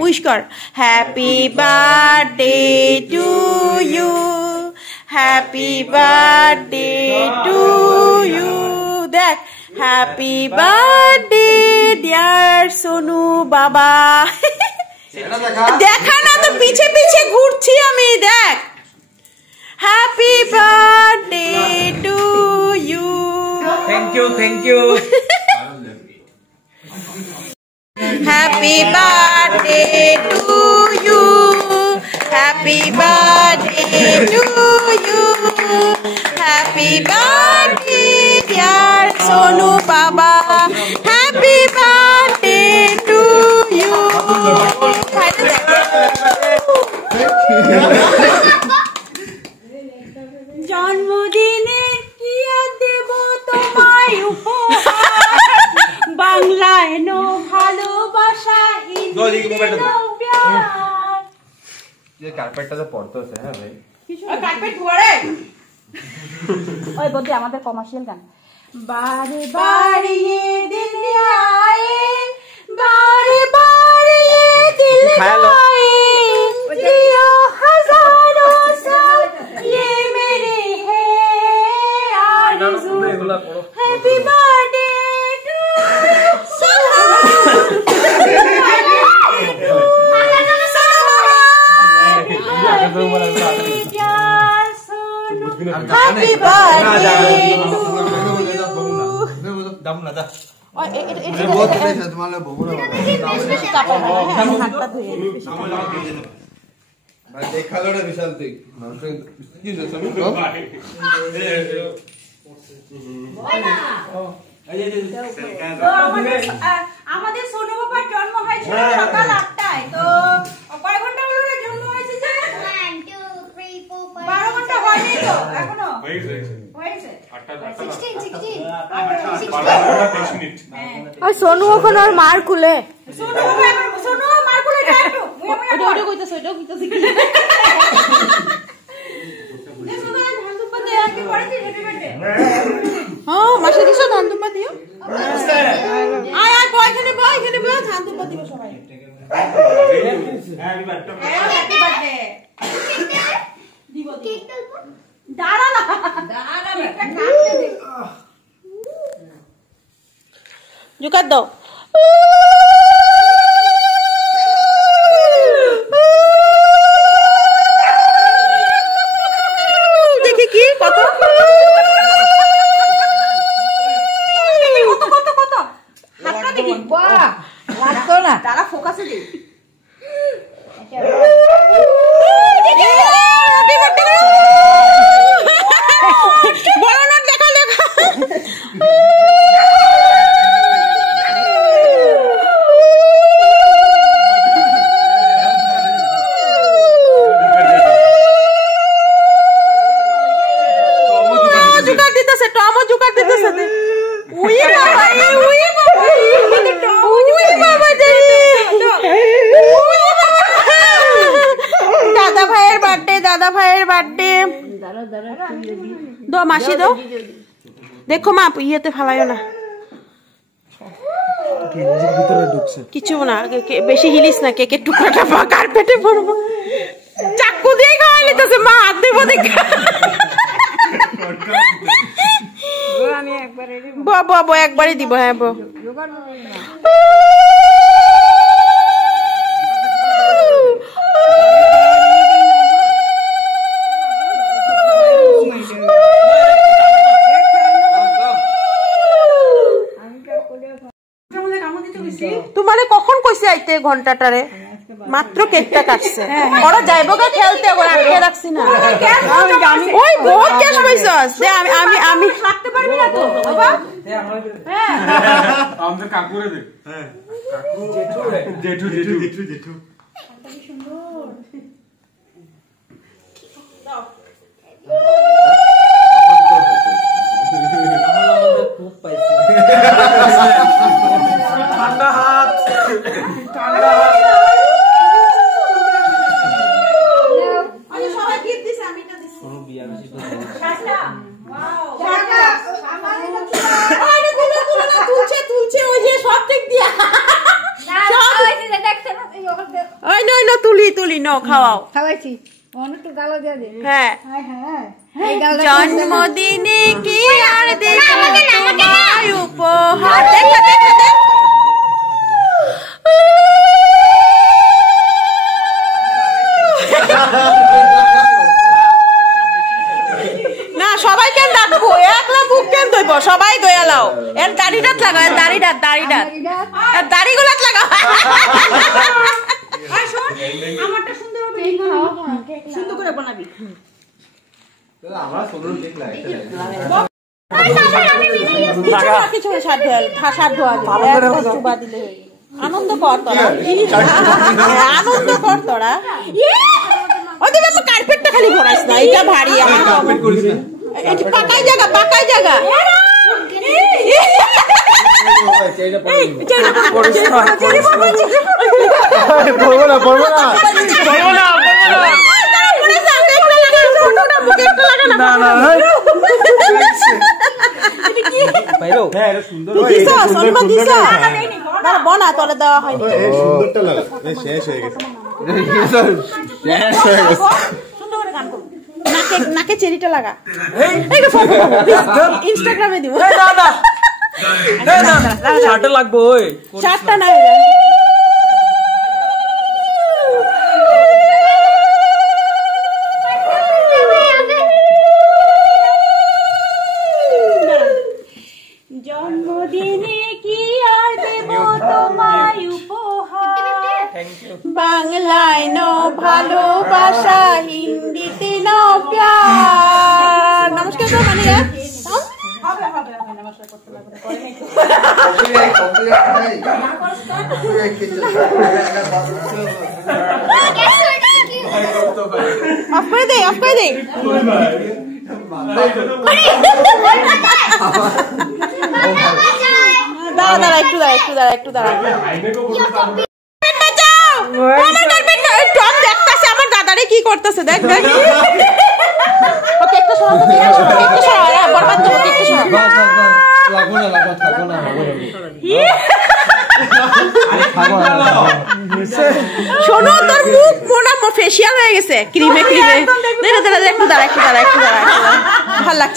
wish কর happy birthday to you happy birthday to you দেখ happy birthday dear Sonu বাবা দেখা না তো পিছে পিছে ঘুরছি আমি দেখ happy birthday to you thank you happy birthday to you happy birthday to you happy birthday dear Sonu বাবা হ্যাপি বার্থডে টু ইউ জন্মদিনে কি দেব তোমায় উপহার বাংলায় নো ভালোবাসা ये कार्पेटটা তো পড়তেছে হ্যাঁ ভাই কার্পেট ধরে ওই বলতে আমাদের কমার্শিয়াল গান বারে বারে ये दिल आए बारे बारे ये दिल आए जियो हजारों साल ये मेरे है आरज़ू happy birthday to happy birthday दम ना दा দেখালো না বিশাল তুই কি আমাদের সোনু বাবার জন্ম হয়েছিল সকাল 8টায় তো কয় ঘন্টা হলো রে জন্ম হয়েছে যে 1 2 3 4 5 12 ঘন্টা হয়নি তো এখনো হয়েছে 16 আর সোনু এখন আর মার কুলে সোনু মার কুলে যায় একটু ওটা কইতাছ ওটা কইতাছ কি হ্যাঁ মাসে দিছো ধান তুম্বা দিও আয় আয় বয় এখানে ধান তুম্বা দিও সবাই হ্যাপি বার্থডে দিব কেক দাঁড়া না একটা কাটতে দে জুকাত দাও দেখি কি কত হাতটা দেখি বাহ লাগতো না দাঁড়া ফোকাসে দে বড় নোট দেখা লেখা জুকার দিতেছে উই বাবা দাদা ভাইয়ের বার্থডে দো মাসি দো দেখো মা ইয়েতে ফালাইও না কিছু না বেশি হিলিস না কেকের টুকরাটা কার্পেটে পড়বো চাকু দিয়ে খাওয়াই নিতেছে মা হাত দেবো দেখে একবারই দিব হ্যাঁ তোমারে কখন কইছে আইতে ঘন্টাটারে মাত্র কেকটা কাটছে ওরা যাইবো গা খেলতে ওরা আটকে রাখছি না ওই বহুত ক্যাশ পাইছস যে আমি থাকতে পারবি না তো বাবা হ্যাঁ আমাদের কাকুরে দে হ্যাঁ কাকু জেঠু কি সুন্দর দাও আমাদের খুব পাইছে ঠান্ডা হাত তুলছে ওই যে সব দিক দিয়া ওই নো তুলি নো খাওয়াও খাওয়াইছি অনেক তো গালা দিয়ে দে হ্যাঁ এই গালা জন্মদিনে কি আর দেব তোমায় উপহার দেখা না সবাই কেন ডাকবো একলা বুক কেন দইব সবাই দয়ালাও এর দাড়িটাত লাগাও এর দাড়িটাত এর দাড়িগুলাত লাগাও আমারটা সুন্দর হবে সুন্দর করে বানাবি আমরা সোলোর কেক লাগাইতে কিছু সাধ্য চুবা দিলে আনন্দ কর তোরা ওদের কার্পেটটা খালি ভরাইস না এটা ভারী কার্পেট করিস না পাকাই জায়গা বনা তোরে দেওয়া হয়নি নাকে চেরিটা লাগা ইনস্টাগ্রামে দিব শার্টে লাগবো ওই চারটা না জন্মদিনে কি আর দেব তোমায় উপহার বাংলায় নো ভালোবাসা হিন্দিতে নো প্যার নমস্কার তো মানিয়া অফ করে দে দাঁড়া একটু দাঁড়া আমার দাদারে কি করতেছে দেখ শোনো তোর মুখ মোনা ফেসিয়াল হয়ে গেছে ক্রিমে একটু দাঁড়া ভাল লাগছে